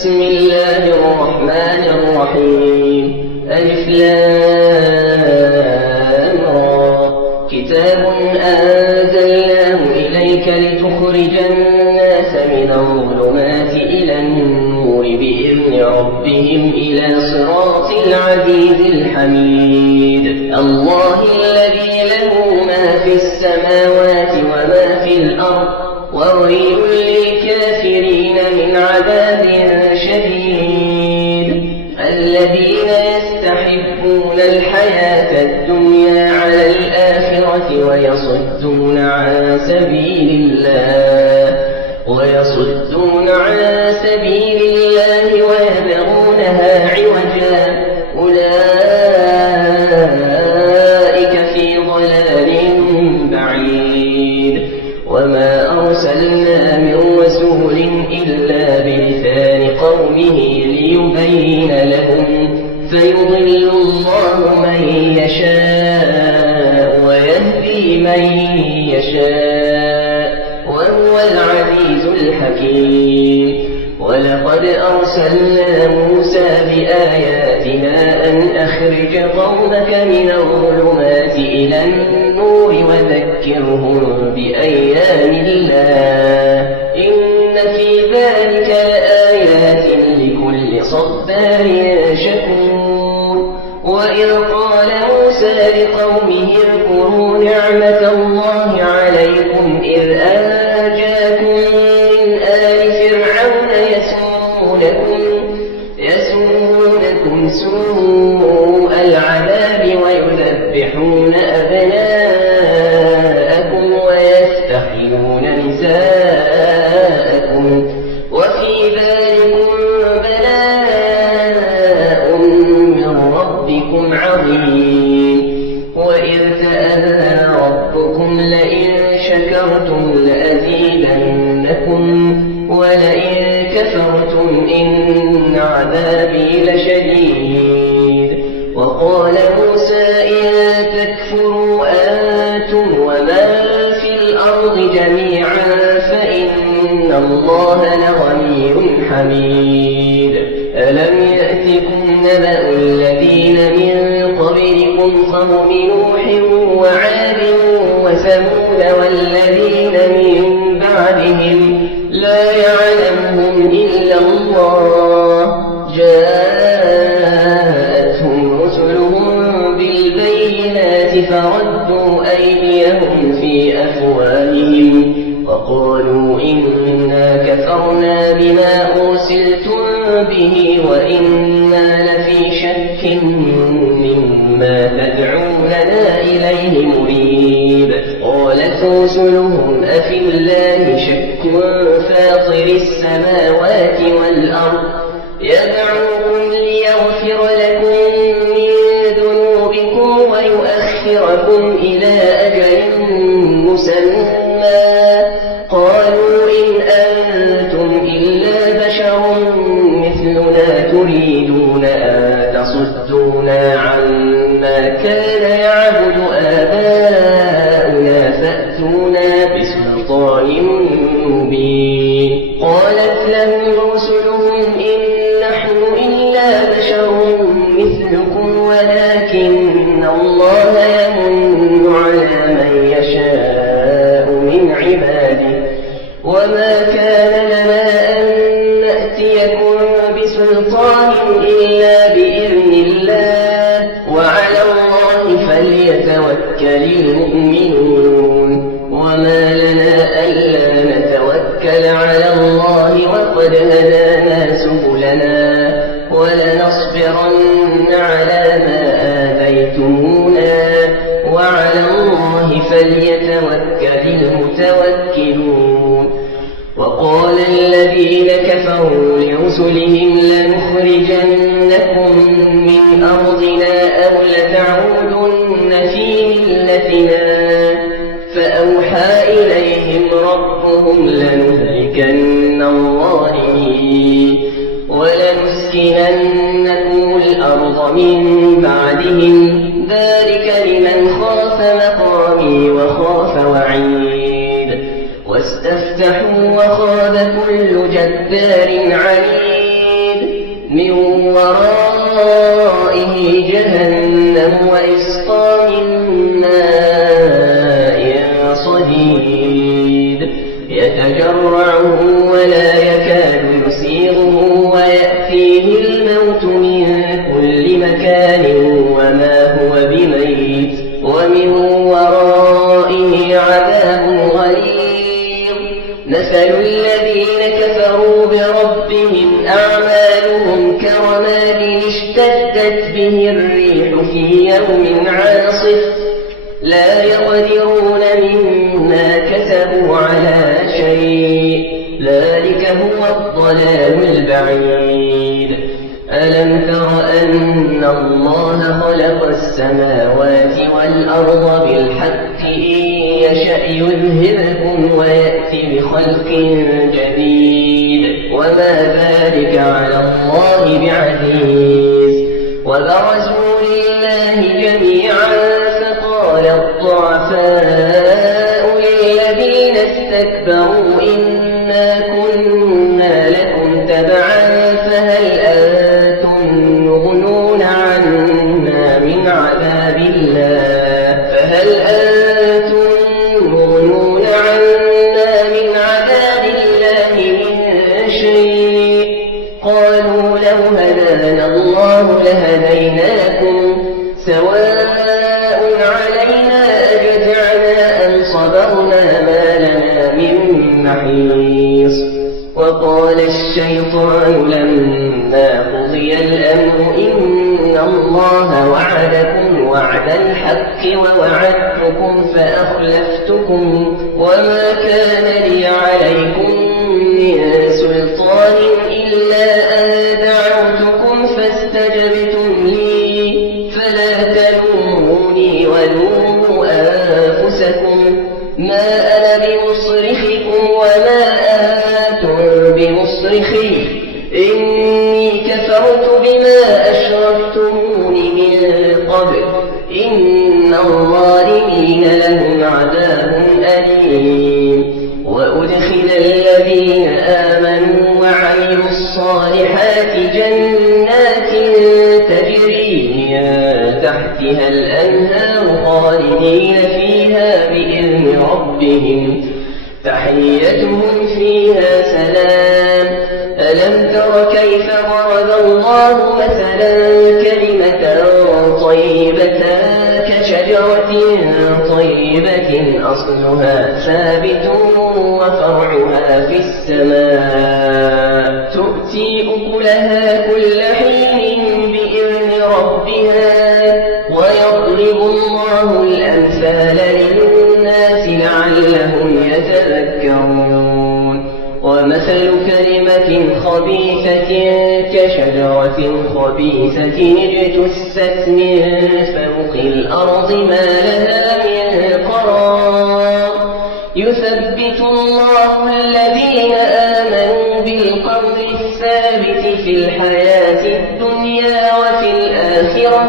بسم الله الرحمن الرحيم. ألف لام را. كتاب أنزلناه إليك لتخرج الناس من الظلمات إلى النور بإذن ربهم إلى صراط العزيز الحميد. الله الذي له ما في السماوات وما في الأرض وويل للكافرين من عذاب شديد. الذين يستحبون الحياة الدنيا على الآخرة ويصدون عن سبيل الله ويبغونها عوجا أولئك في ضلال بعيد. وما أرسلنا من رسول إلا بلسان قومه ليبين لهم فيضل الله من يشاء ويهدي من يشاء وهو العزيز الحكيم. ولقد أرسلنا موسى بآياتنا أن أخرج قومك من الظلمات إلى النور وذكرهم بأيام الله إن في ذلك لآيات لكل صبار شكور. وإذ قال موسى لقومه اذكروا نعمة الله عليكم إذ أنجاكم من آل فرعون يسومونكم سوء العذاب ويذبحون أبناءكم ويستحيون نساءكم وفي ذلكم بلاء من ربكم عظيم. وإذ تأذن ربكم لئن شكرتم لأزيدنكم ولئن كفرتم إن عذابي لشديد. وقال موسى إن تكفروا أنتم ومن في الأرض جميعا فإن الله لغني حميد. ألم يأتكم نبأ الذين من قبلكم قوم نوح وعاد وثمود والذين من بعدهم لا يعلمهم إلا الله جاءتهم رسلهم بالبينات فردوا أيديهم في أفواههم وقالوا إنا كفرنا بما أرسلتم به وإنا لفي شك مما تدعوننا إليه مريب. قالت رسلهم أفي الله شك فاطر السماوات والأرض يدعوكم ليغفر لكم من ذنوبكم ويؤخركم إلى أجل مسمى قالوا إن أنتم إلا بشر مثلنا تريدون أن تصدونا عما كان يعبد آباؤنا فأتونا بسلطان مبين. قالت لهم رسلهم إن نحن إلا بشر مثلكم ولكن الله يمن على من يشاء من عباده وما كان لنا أن نأتيكم بسلطان إلا بإذن الله وعلى الله فليتوكل المؤمنون. وما لنا ألا نتوكل على الله وقد هدانا سبلنا ولنصبرن على ما آذيتمونا وعلى الله فليتوكل المتوكلون. وقال الذين كفروا لرسلهم لنخرجنكم من أرضنا أو لتعودن في ملتنا فأوحى إليهم ربهم لنهلكن الظالمين ولنسكننكم الأرض من بعدهم ذلك لمن خاف مقامي وخاف وعيد. واستفتحوا وخاب كل جبار عنيد من ورائه جهنم ويسقى من ماء صديد يتجرعه ولا يكاد يسيغه ويأتيه الموت من كل مكان وما هو بميت ومن ورائه عذاب غليظ مثل الذين كفروا بربهم أعمالهم كرماد اشتدت به الريح في يوم عاصف لا يقدرون مما كسبوا على شيء ذلك هو الضلال البعيد ألم تر أن الله خلق السماوات والأرض بالحق إن يشأ يذهبكم ويأتي بخلق جديد وما ذلك على الله بعزيز وبرزوا لله جميعا فقال الضعفاء للذين استكبروا إنا كنا لكم تبعا فهل أنتم مغنون عنا من عذاب الله من شيء قالوا لو هدانا الله لهديناكم سواء علينا أجزعنا أم صبرنا ما لنا من محيص وقال الشيطان لما قضي الأمر إن الله وعدكم وعد الحق ووعدتكم فأخلفتكم وما كان لي عليكم من سلطان إلا أن دعوتكم فاستجبتم لي فلا تلوموني ولوموا أنفسكم ما أنا بمصرخكم وما أنتم بمصرخي إني كفرت بما أشركتمون من قبل إن الظالمين لهم عذاب أليم وأدخل الذين آمنوا وعملوا الصالحات جنات تجري من تحتها الأنهار خالدين فيها بإذن ربهم تحيتهم فيها سلام ألم تر كيف ضرب الله مثلا كلمة طيبة كشجرة طيبة أصلها ثابت وفرعها في السماء تؤتي أكلها كل حين بإذن ربها ويضرب الله الأمثال للناس لعلهم يتذكرون ومثل كلمة خبيثة كشجرة خبيثة اجتثت من فوق الأرض ما لها من قرار يثبت الله الذين آمنوا بالقول الثابت في الحياة الدنيا وفي الآخرة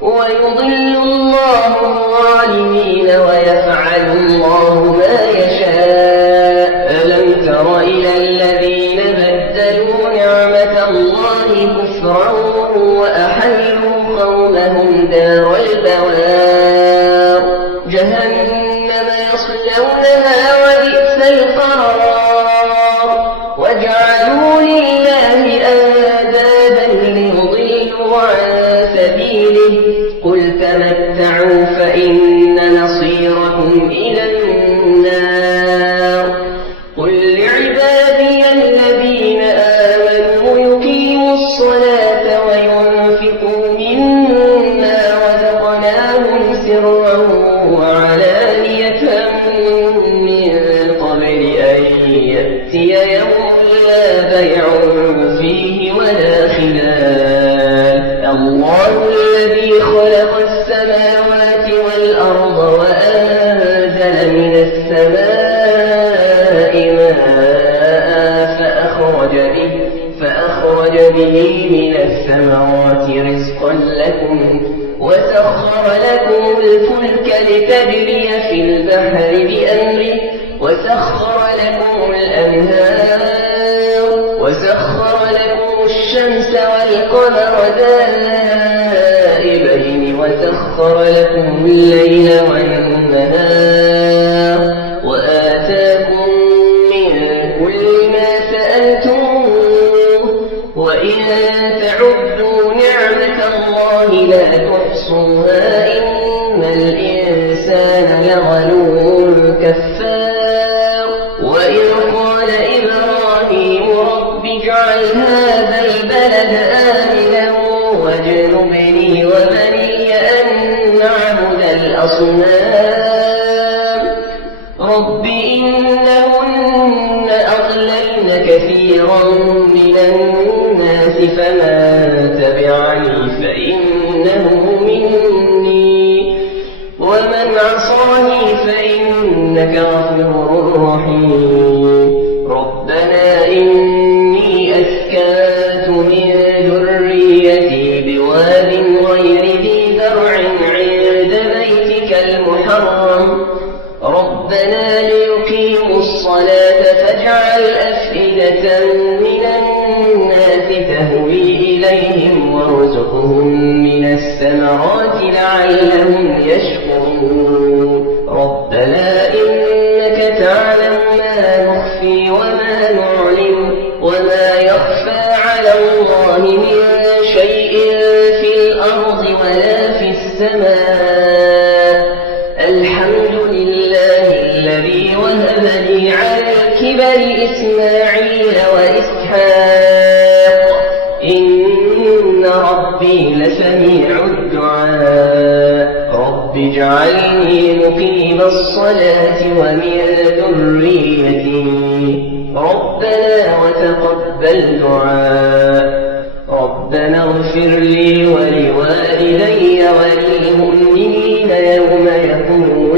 ويضل الله الظالمين ويفعل الله ما يشاء ألم تر إلى الذين بدلوا نعمة الله كفرا وأحلوا قومهم دار البوار جهنم يصلونها وبئس القرار وجعلوا لله أندادا ليضلوا عن سبيله قل تمتعوا فإن مصيركم إلى النار قل لعبادي الذين آمنوا يقيموا الصلاة وينفقوا مما رزقناهم سرا وعلانية من قبل أن يأتي يوم لا بيع فيه ولا خلال الله الذي خلق السماوات والأرض وأنزل من السماء ماء فأخرج به من الثمرات رزقا لكم وسخر لكم الفلك لتجري في البحر بأمره وسخر لكم الأنهار وسخر لكم الشمس والقمر دائبين وسخر لكم الليل والنهار وآتاكم من كل ما سألتموه وإن تعدوا نعمة الله لا تحصوها إن الإنسان لظلوم كفار وإذ قال إبراهيم رب اجعل هذا البلد آمنا واجنبني وبني أن نعبد الأصنام رب إنهن أضللن كثيرا من الناس فمن تبعني فإنه مني ومن عصاني فإنك غفور رحيم ربنا إني أسكنت من ذريتي بواد غير ذي زرع عند بيتك المحرم ربنا ليقيموا الصلاة فاجعل أفئدة من الناس تهوي إليهم وارزقهم من الثمرات لعلهم يشكرون ربنا إنك تعلم ما نخفي وما نعلن وما يخفى على الله من شيء في الأرض ولا في السماء الحمد لله الذي وهب لي على الكبر إسماعيل وإسحاق إن ربي لسميع الدعاء رب اجعلني مقيم الصلاة ومن ذريتي ربنا وتقبل دعاء ربنا اغفر لي ولوالدي وللمؤمنين يوم يقوم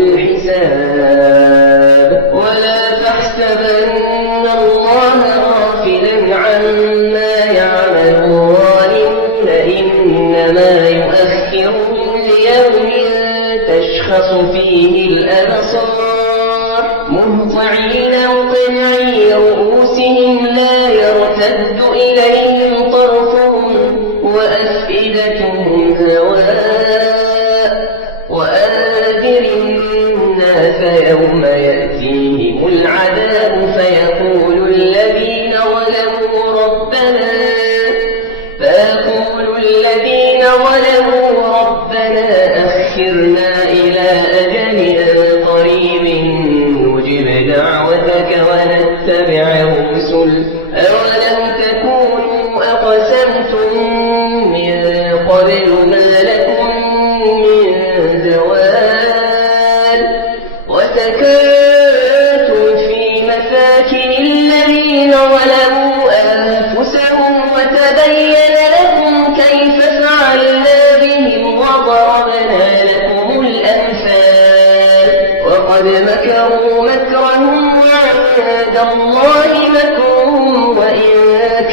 الحساب ولا تحسبن الله غافلا عما يعمل الظالمون إنما يؤخرهم ليوم تشخص فيه الأبصار مهطعين مقنعي رؤوسهم لا يرتد إليهم طرفهم وأفئدتهم هواء وأنذر الناس يوم يأتيهم العذاب فيقول الذين ظلموا ربنا أخرنا إلى أجل قريب نجب دعوتك ونتبع الرسل أولم تكونوا أقسمتم من قبل ما لكم من زوال وسكنتم في مساكن الذين ظلموا أنفسهم وتبين لكم كيف فعلنا بهم وضربنا لكم الأمثال وقد مكروا مكرهم وعند الله مكرهم وإن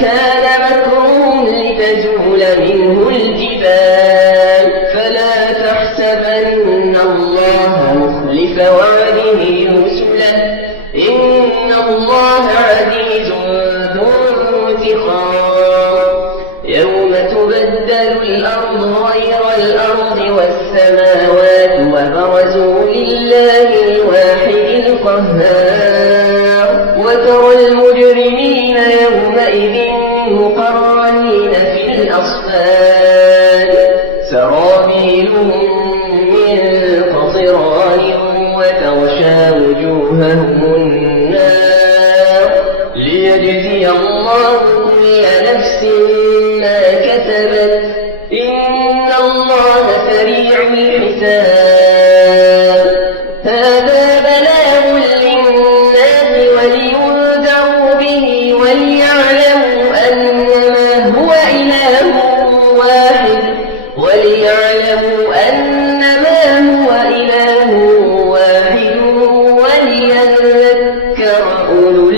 كان مكرهم لتزول منه الجبال فلا تحسبن الله مخلف وعده رسله إن الله عزيز ذو انتقام يوم تبدل الأرض غير الأرض والسماوات وبرزوا لله الواحد القهار وترى المجرمين يومئذ مقرنين في الأصفاد سرابيلهم من قطران وتغشى وجوههم النار ليجزي الله كل نفس ما كسبت إن الله سريع الحساب هذا بلاغ للناس ولينذروا به وليعلموا أنما هو إله واحد وليذكر أولو